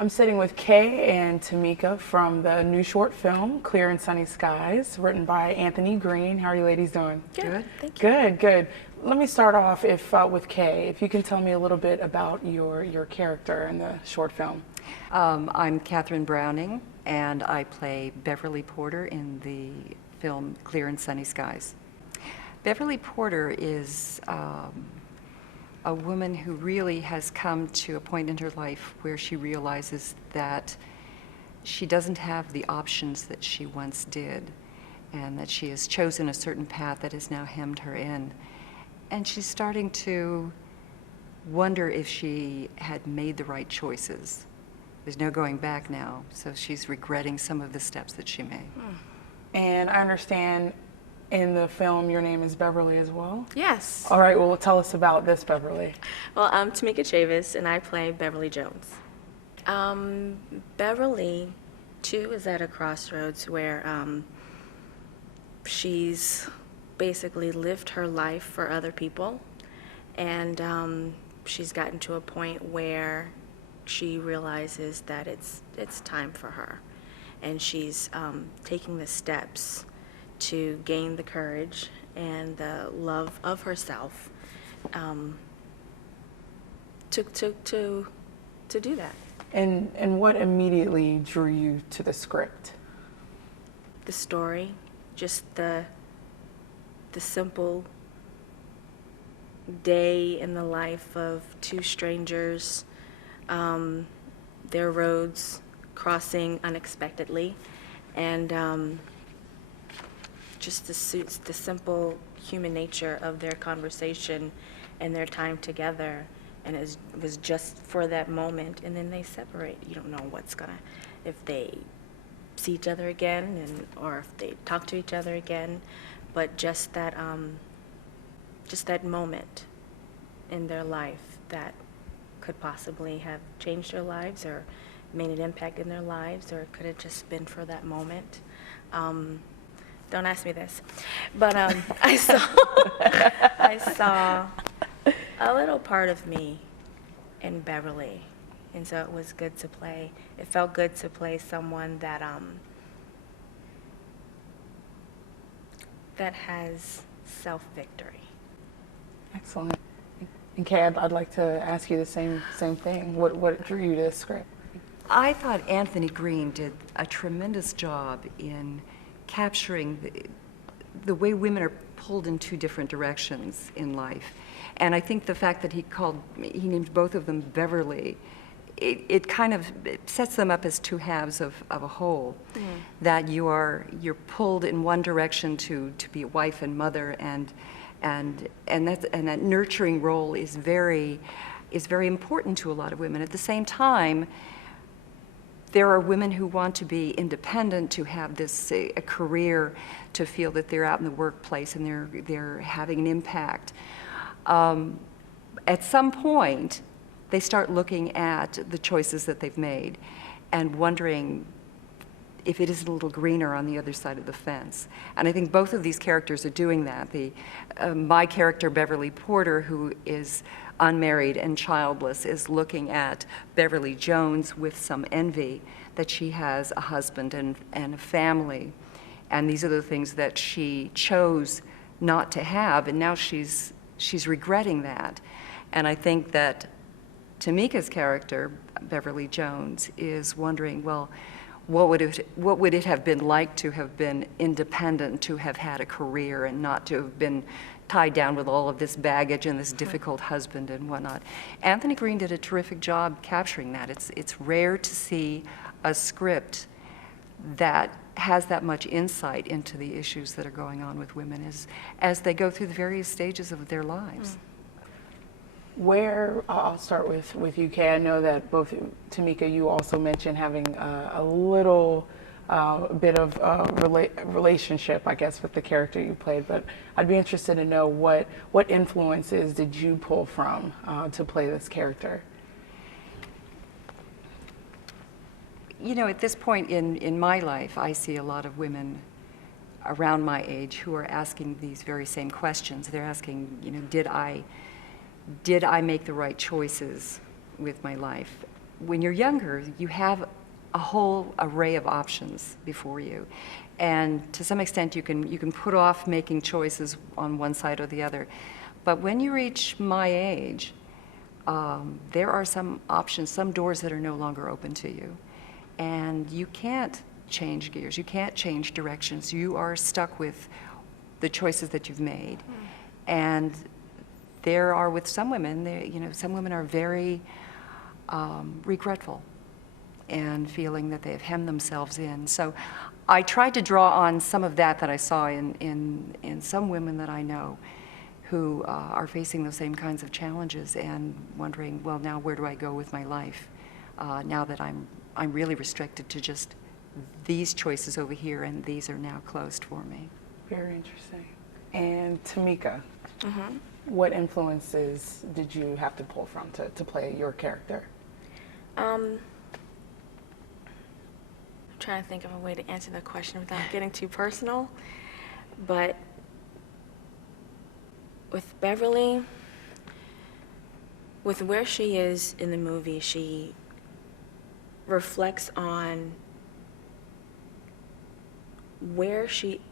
I'm sitting with Kay and Tamieka from the new short film, Clear and Sunny Skies, written by Anthony Greene. How are you ladies doing? Good. Thank you. Good, good. Let me start off with Kay. If you can tell me a little bit about your character in the short film. I'm Kathryn Browning, and I play Beverly Porter in the film Clear and Sunny Skies. Beverly Porter is a woman who really has come to a point in her life where she realizes that she doesn't have the options that she once did, and that she has chosen a certain path that has now hemmed her in. And she's starting to wonder if she had made the right choices. There's no going back now, so she's regretting some of the steps that she made. And I understand in the film your name is Beverly as well? Yes. All right, well, tell us about this Beverly. Well, I'm Tamieka Chavis, and I play Beverly Jones. Beverly, too, is at a crossroads where she's basically lived her life for other people, and she's gotten to a point where she realizes that it's time for her, and she's taking the steps to gain the courage and the love of herself to do that. And what immediately drew you to the script? The story, just the simple day in the life of two strangers, their roads crossing unexpectedly, and just the simple human nature of their conversation and their time together, and it was just for that moment, and then they separate. You don't know if they see each other again, or if they talk to each other again, but just that moment in their life that could possibly have changed their lives or made an impact in their lives, or it could have just been for that moment. Don't ask me this, but I saw a little part of me in Beverly, and so it was good to play. It felt good to play someone that has self-victory. Excellent. And Kay, I'd like to ask you the same thing. What drew you to this script? I thought Anthony Greene did a tremendous job in capturing the way women are pulled in two different directions in life. And I think the fact that he named both of them Beverly, it kind of sets them up as two halves of a whole. That you're pulled in one direction to be a wife and mother, and that nurturing role is very important to a lot of women. At the same time, there are women who want to be independent, to have this a career, to feel that they're out in the workplace and they're having an impact. At some point, they start looking at the choices that they've made and wondering if it is a little greener on the other side of the fence. And I think both of these characters are doing that. My character, Beverly Porter, who is unmarried and childless, is looking at Beverly Jones with some envy that she has a husband and a family. And these are the things that she chose not to have, and now she's regretting that. And I think that Tamieka's character, Beverly Jones, is wondering, well, what would it have been like to have been independent, to have had a career, and not to have been tied down with all of this baggage and this difficult husband and whatnot. Anthony Greene did a terrific job capturing that. It's rare to see a script that has that much insight into the issues that are going on with women as they go through the various stages of their lives. I'll start with you, Kay. I know that both Tamieka, you also mentioned having a little bit of relationship, I guess, with the character you played, but I'd be interested to know what influences did you pull from to play this character? You know, at this point in my life, I see a lot of women around my age who are asking these very same questions. They're asking, you know, did I make the right choices with my life? when you're younger, you have a whole array of options before you. And to some extent, you can put off making choices on one side or the other. But when you reach my age, there are some options, some doors that are no longer open to you. And you can't change gears. You can't change directions. You are stuck with the choices that you've made. And there are, with some women, some women are very regretful and feeling that they have hemmed themselves in. So I tried to draw on some of that I saw in some women that I know who are facing those same kinds of challenges and wondering, well, now where do I go with my life now that I'm really restricted to just these choices over here, and these are now closed for me. Very interesting. And Tamieka, what influences did you have to pull from to play your character? I'm trying to think of a way to answer the question without getting too personal, but with Beverly, with where she is in the movie, she reflects on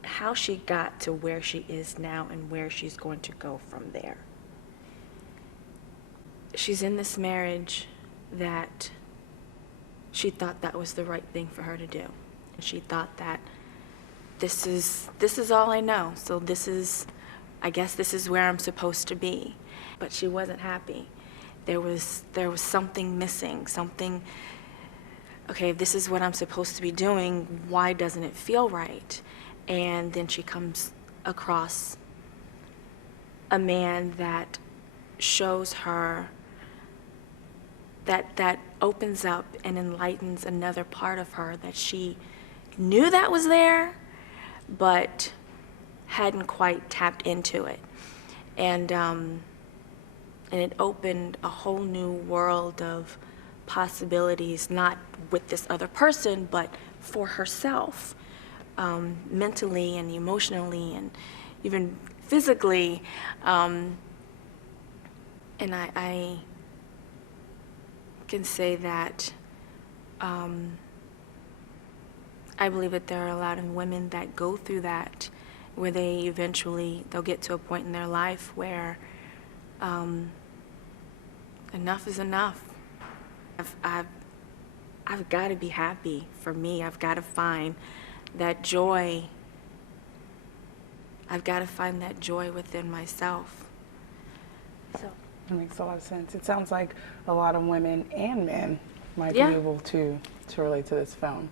how she got to where she is now and where she's going to go from there. She's in this marriage that she thought that was the right thing for her to do. And she thought that this is all I know, so I guess this is where I'm supposed to be. But she wasn't happy. There was something missing, something, okay, this is what I'm supposed to be doing, why doesn't it feel right? And then she comes across a man that shows her, that opens up and enlightens another part of her that she knew that was there, but hadn't quite tapped into it. And it opened a whole new world of possibilities, not with this other person, but for herself, mentally and emotionally and even physically. And I can say that I believe that there are a lot of women that go through that, where they'll get to a point in their life where enough is enough. I've got to be happy. For me, I've got to find that joy. I've got to find that joy within myself. So That makes a lot of sense. It sounds like a lot of women and men might Yeah. be able to relate to this film.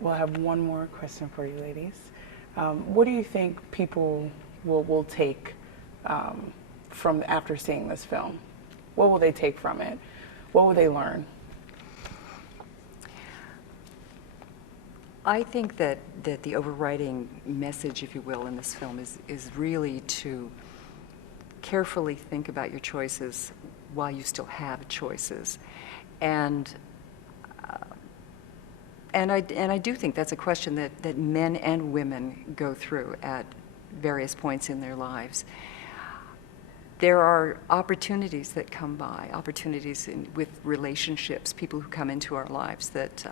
We'll have one more question for you, ladies. What do you think people will take from after seeing this film? What will they take from it? What will they learn? I think that the overriding message, if you will, in this film is really to carefully think about your choices while you still have choices. And I do think that's a question that men and women go through at various points in their lives. There are opportunities that come by, opportunities with relationships, people who come into our lives that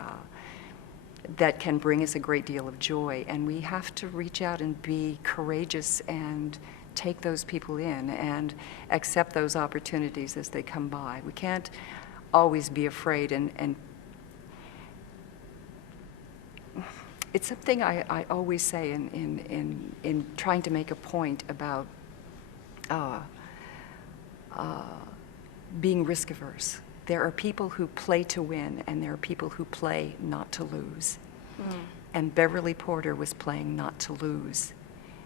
can bring us a great deal of joy, and we have to reach out and be courageous and take those people in and accept those opportunities as they come by. We can't always be afraid, and it's something I always say in trying to make a point about being risk averse. There are people who play to win, and there are people who play not to lose. And Beverly Porter was playing not to lose,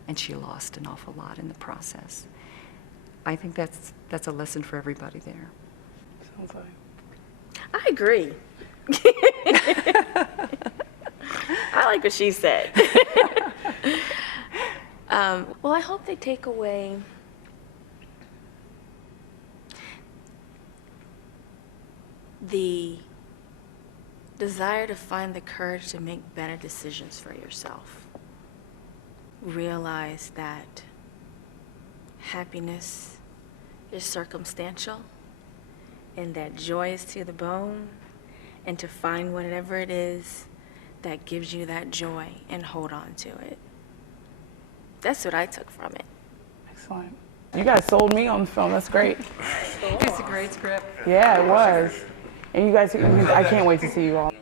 and she lost an awful lot in the process. I think that's a lesson for everybody there. Sounds like. I agree. I like what she said. Well, I hope they take away the desire to find the courage to make better decisions for yourself. Realize that happiness is circumstantial, and that joy is to the bone, and to find whatever it is that gives you that joy and hold on to it. That's what I took from it. Excellent. You guys sold me on the film. That's great. It's a great script. Yeah, it was. And you guys, I can't wait to see you all.